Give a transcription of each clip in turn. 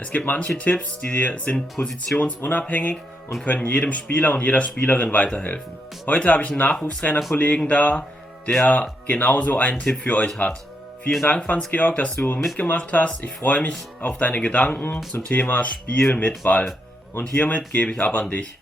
Es gibt manche Tipps, die sind positionsunabhängig und können jedem Spieler und jeder Spielerin weiterhelfen. Heute habe ich einen Nachwuchstrainerkollegen da, der genauso einen Tipp für euch hat. Vielen Dank, Franz-Georg, dass du mitgemacht hast. Ich freue mich auf deine Gedanken zum Thema Spiel mit Ball. Und hiermit gebe ich ab an dich.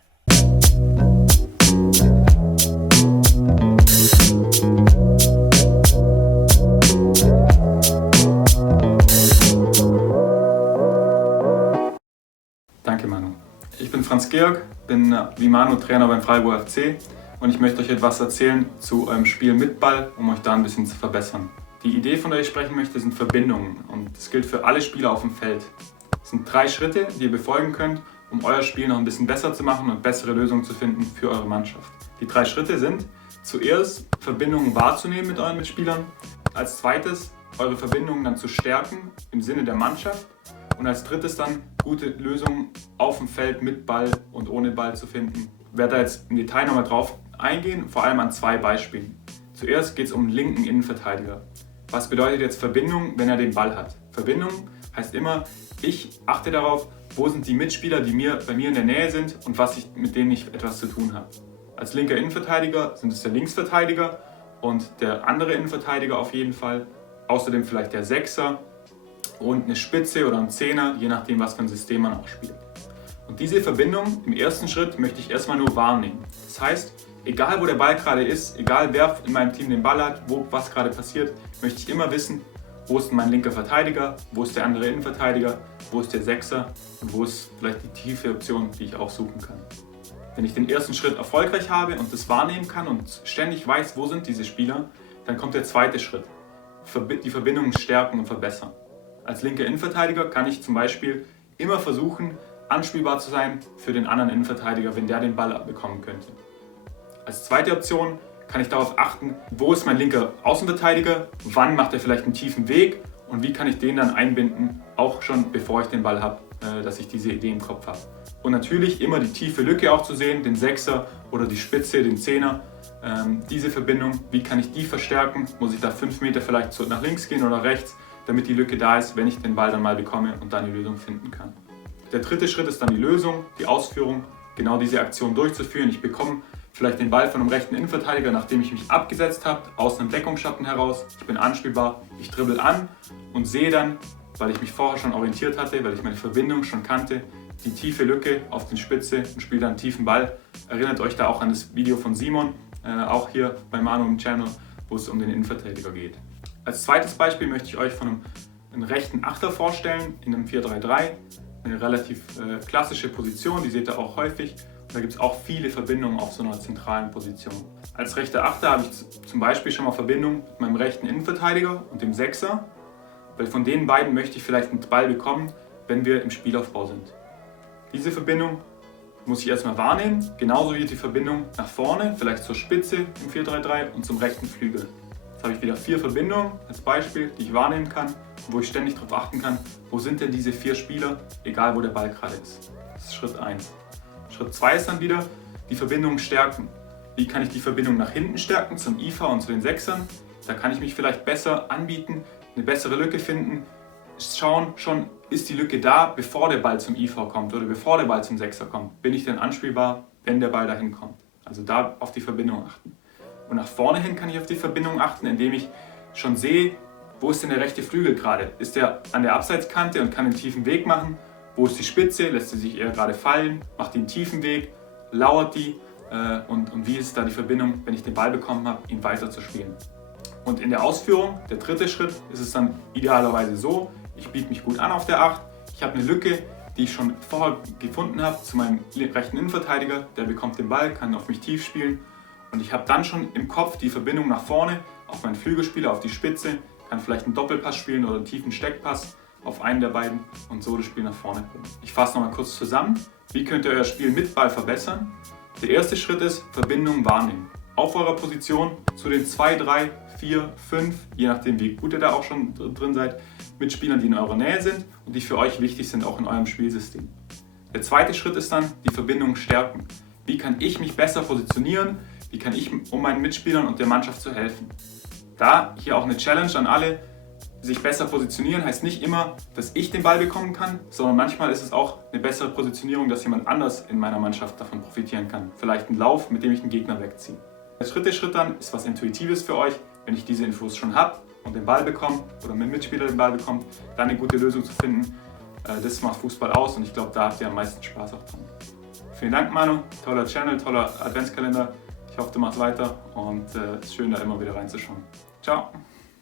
Danke, Manu. Ich bin Franz-Georg, bin wie Manu Trainer beim Freiburger FC und ich möchte euch etwas erzählen zu eurem Spiel mit Ball, um euch da ein bisschen zu verbessern. Die Idee, von der ich sprechen möchte, sind Verbindungen und das gilt für alle Spieler auf dem Feld. Es sind 3 Schritte, die ihr befolgen könnt, um euer Spiel noch ein bisschen besser zu machen und bessere Lösungen zu finden für eure Mannschaft. Die 3 Schritte sind: zuerst Verbindungen wahrzunehmen mit euren Mitspielern, als zweites eure Verbindungen dann zu stärken im Sinne der Mannschaft und als drittes dann gute Lösungen auf dem Feld mit Ball und ohne Ball zu finden. Ich werde da jetzt im Detail nochmal drauf eingehen, vor allem an 2 Beispielen. Zuerst geht es um den linken Innenverteidiger. Was bedeutet jetzt Verbindung, wenn er den Ball hat? Verbindung heißt immer, ich achte darauf, wo sind die Mitspieler, die bei mir in der Nähe sind und mit denen ich etwas zu tun habe. Als linker Innenverteidiger sind es der Linksverteidiger und der andere Innenverteidiger auf jeden Fall. Außerdem vielleicht der Sechser und eine Spitze oder ein Zehner, je nachdem, was für ein System man auch spielt. Und diese Verbindung im ersten Schritt möchte ich erstmal nur wahrnehmen. Das heißt, egal wo der Ball gerade ist, egal wer in meinem Team den Ball hat, was gerade passiert, möchte ich immer wissen, wo ist mein linker Verteidiger, wo ist der andere Innenverteidiger, wo ist der Sechser und wo ist vielleicht die tiefe Option, die ich auch suchen kann. Wenn ich den ersten Schritt erfolgreich habe und das wahrnehmen kann und ständig weiß, wo sind diese Spieler, dann kommt der zweite Schritt. Die Verbindungen stärken und verbessern. Als linker Innenverteidiger kann ich zum Beispiel immer versuchen, anspielbar zu sein für den anderen Innenverteidiger, wenn der den Ball abbekommen könnte. Als zweite Option kann ich darauf achten, wo ist mein linker Außenverteidiger, wann macht er vielleicht einen tiefen Weg und wie kann ich den dann einbinden, auch schon bevor ich den Ball habe, dass ich diese Idee im Kopf habe. Und natürlich immer die tiefe Lücke auch zu sehen, den Sechser oder die Spitze, den Zehner. Diese Verbindung, wie kann ich die verstärken? Muss ich da 5 Meter vielleicht nach links gehen oder rechts, damit die Lücke da ist, wenn ich den Ball dann mal bekomme und dann die Lösung finden kann. Der dritte Schritt ist dann die Lösung, die Ausführung, genau diese Aktion durchzuführen. Ich bekomme vielleicht den Ball von einem rechten Innenverteidiger, nachdem ich mich abgesetzt habe, aus einem Deckungsschatten heraus. Ich bin anspielbar, ich dribbel an und sehe dann, weil ich mich vorher schon orientiert hatte, weil ich meine Verbindung schon kannte, die tiefe Lücke auf die Spitze und spiele dann einen tiefen Ball. Erinnert euch da auch an das Video von Simon, auch hier bei Manu im Channel, wo es um den Innenverteidiger geht. Als zweites Beispiel möchte ich euch von einem rechten Achter vorstellen, in einem 4-3-3. Eine relativ klassische Position, die seht ihr auch häufig. Und da gibt es auch viele Verbindungen auf so einer zentralen Position. Als rechter Achter habe ich zum Beispiel schon mal Verbindung mit meinem rechten Innenverteidiger und dem Sechser, weil von den beiden möchte ich vielleicht einen Ball bekommen, wenn wir im Spielaufbau sind. Diese Verbindung muss ich erstmal wahrnehmen, genauso wie die Verbindung nach vorne, vielleicht zur Spitze im 4-3-3 und zum rechten Flügel. Jetzt habe ich wieder 4 Verbindungen als Beispiel, die ich wahrnehmen kann, wo ich ständig darauf achten kann, wo sind denn diese 4 Spieler, egal wo der Ball gerade ist. Das ist Schritt 1. Schritt 2 ist dann wieder die Verbindungen stärken. Wie kann ich die Verbindung nach hinten stärken, zum IV und zu den Sechsern? Da kann ich mich vielleicht besser anbieten, eine bessere Lücke finden, schauen schon, ist die Lücke da, bevor der Ball zum IV kommt oder bevor der Ball zum Sechser kommt. Bin ich denn anspielbar, wenn der Ball dahin kommt? Also da auf die Verbindung achten. Und nach vorne hin kann ich auf die Verbindung achten, indem ich schon sehe, wo ist denn der rechte Flügel gerade? Ist der an der Abseitskante und kann einen tiefen Weg machen? Wo ist die Spitze? Lässt sie sich eher gerade fallen? Macht die einen tiefen Weg? Lauert die? Und wie ist da die Verbindung, wenn ich den Ball bekommen habe, ihn weiter zu spielen? Und in der Ausführung, der dritte Schritt, ist es dann idealerweise so, ich biete mich gut an auf der 8, ich habe eine Lücke, die ich schon vorher gefunden habe zu meinem rechten Innenverteidiger, der bekommt den Ball, kann auf mich tief spielen und ich habe dann schon im Kopf die Verbindung nach vorne, auf meinen Flügelspieler, auf die Spitze, kann vielleicht einen Doppelpass spielen oder einen tiefen Steckpass auf einen der beiden und so das Spiel nach vorne bringen. Ich fasse nochmal kurz zusammen, wie könnt ihr euer Spiel mit Ball verbessern? Der erste Schritt ist Verbindung wahrnehmen. Auf eurer Position zu den 2, 3, 4, 5, je nachdem wie gut ihr da auch schon drin seid, Mitspielern, die in eurer Nähe sind und die für euch wichtig sind, auch in eurem Spielsystem. Der zweite Schritt ist dann die Verbindung stärken. Wie kann ich mich besser positionieren? Wie kann ich, um meinen Mitspielern und der Mannschaft zu helfen? Da hier auch eine Challenge an alle, sich besser positionieren heißt nicht immer, dass ich den Ball bekommen kann, sondern manchmal ist es auch eine bessere Positionierung, dass jemand anders in meiner Mannschaft davon profitieren kann. Vielleicht ein Lauf, mit dem ich den Gegner wegziehe. Der Schritt dann ist was Intuitives für euch. Wenn ich diese Infos schon habe und den Ball bekomme oder mein Mitspieler den Ball bekommt, dann eine gute Lösung zu finden, das macht Fußball aus und ich glaube, da habt ihr am meisten Spaß auch dran. Vielen Dank, Manu. Toller Channel, toller Adventskalender. Ich hoffe, du machst weiter und es ist schön, da immer wieder reinzuschauen. Ciao.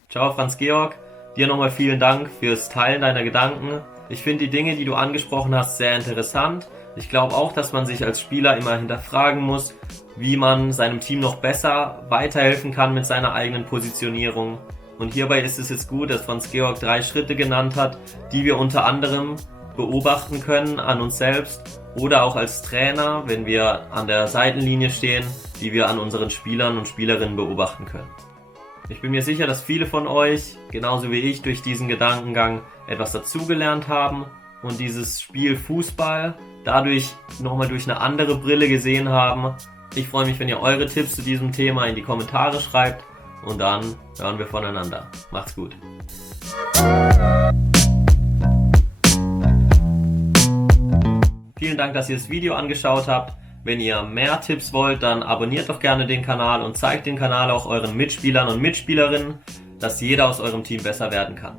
Ciao, Franz Georg. Dir nochmal vielen Dank fürs Teilen deiner Gedanken. Ich finde die Dinge, die du angesprochen hast, sehr interessant. Ich glaube auch, dass man sich als Spieler immer hinterfragen muss, wie man seinem Team noch besser weiterhelfen kann mit seiner eigenen Positionierung. Und hierbei ist es jetzt gut, dass Franz Georg 3 Schritte genannt hat, die wir unter anderem beobachten können an uns selbst oder auch als Trainer, wenn wir an der Seitenlinie stehen, die wir an unseren Spielern und Spielerinnen beobachten können. Ich bin mir sicher, dass viele von euch, genauso wie ich, durch diesen Gedankengang etwas dazugelernt haben und dieses Spiel Fußball dadurch nochmal durch eine andere Brille gesehen haben. Ich freue mich, wenn ihr eure Tipps zu diesem Thema in die Kommentare schreibt und dann hören wir voneinander. Macht's gut. Vielen Dank, dass ihr das Video angeschaut habt. Wenn ihr mehr Tipps wollt, dann abonniert doch gerne den Kanal und zeigt den Kanal auch euren Mitspielern und Mitspielerinnen, dass jeder aus eurem Team besser werden kann.